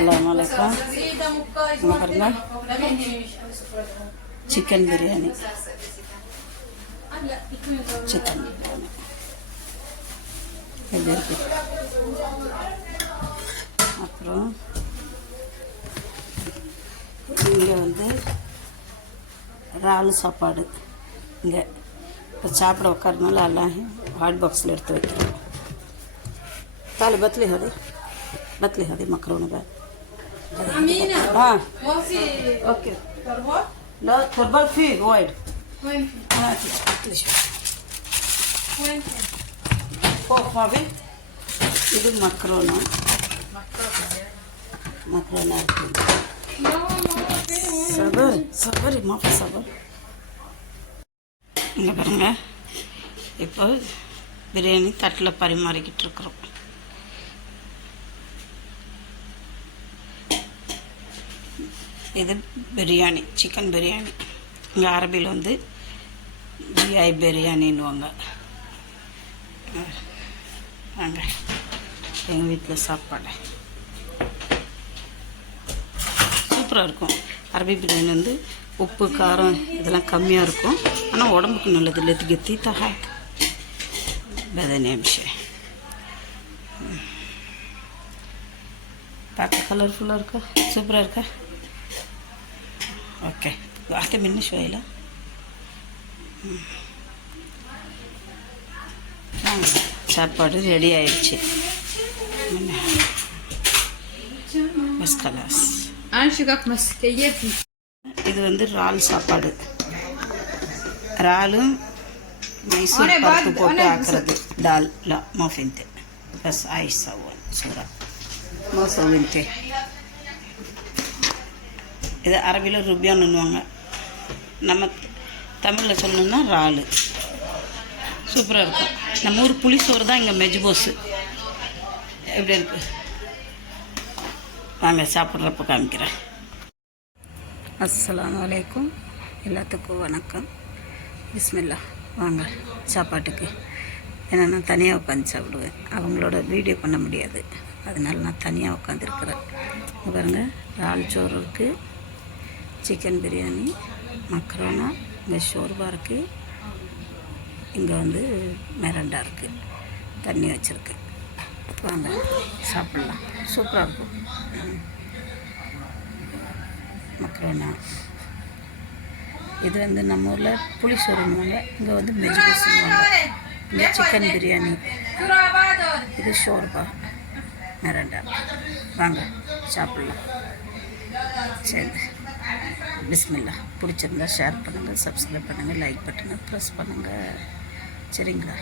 Assalamualaikum. Makan chicken biryani. Chicken biryani. அப்புறம் இங்கே வந்து இறால் சாப்பாடு இங்கே இப்போ சாப்பிட உட்காரனால எல்லாம் ஹாட் பாக்ஸில் எடுத்து வைக்கிறோம். ताले बतले हदे मकरोन बा हाँ ओके لا تربل فيه وايد فوق ما بين இது மக்ரோனா சபர் மாஃபி சபர் இங்கே பாருங்க இப்போ பிரியாணி தட்டில் பரிமாறிக்கிட்டு இருக்கிறோம். இது பிரியாணி சிக்கன் பிரியாணி. இங்கே அரபியில் வந்து பிஐ பிரியாணின்னுவாங்க. வாங்க எங்கள் வீட்டில் சாப்பாடு சூப்பராக இருக்கும். அரபி பிரியாணி வந்து உப்பு காரம் இதெல்லாம் கம்மியாக இருக்கும். ஆனால் உடம்புக்கு நல்லது இல்லை. கெத்தி தகா நிமிஷம் பார்க்க கலர்ஃபுல்லாக இருக்கா, சூப்பராக இருக்கா. ஓகே வார்த்தை மின்னு ஷோயில் சாப்பாடு ரெடி ஆயிடுச்சு. பஸ் கலாஸ் இது வந்து இறால் சாப்பாடு. இறாலும் மைசூர் பருப்பு போட்டு ஆக்குறது. दाल لا ما فهمت بس عايش سوا صورة ما سويت. இது அரபியில் ருபியான்னுவாங்க. நம்ம தமிழில் சொல்லணுன்னா இறால். சூப்பராக இருக்கும். நம்ம ஊர் புளிசோறு தான் இங்கே மெஜ்போஸு. எப்படி இருக்குது வாங்க சாப்பிட்றப்ப காமிக்கிறேன். அஸ்ஸலாமு அலைக்கும். எல்லாத்துக்கும் வணக்கம். பிஸ்மில்லா. வாங்க சாப்பாட்டுக்கு. ஏன்னா நான் தனியாக உட்காந்து சாப்பிடுவேன். அவங்களோட வீடியோ பண்ண முடியாது, அதனால நான் தனியாக உட்காந்துருக்குறேன். பாருங்கள் இறால் சோறு இருக்குது, சிக்கன் பிரியாணி, மக்ரோனா, இங்கே ஷோர்பா இருக்குது, இங்கே வந்து மிரண்டா இருக்குது, தண்ணி வச்சுருக்கு. வாங்க சாப்பிட்லாம். சூப்பராக இருக்கும். மக்ரோனா இது வந்து நம்ம ஊரில் புளிசோறுன்னுவாங்க, இங்கே வந்து மெஜ்பூஸ்ன்னுவாங்க. இங்கே சிக்கன் பிரியாணி, இது ஷோர்பா, மிரண்டா. வாங்க சாப்பிட்லாம். சரி பிஸ்மில்லா. பிடிச்சிருந்தா ஷேர் பண்ணுங்கள், சப்ஸ்கிரைப் பண்ணுங்கள், லைக் பட்டனை ப்ரெஸ் பண்ணுங்கள். சரிங்களா?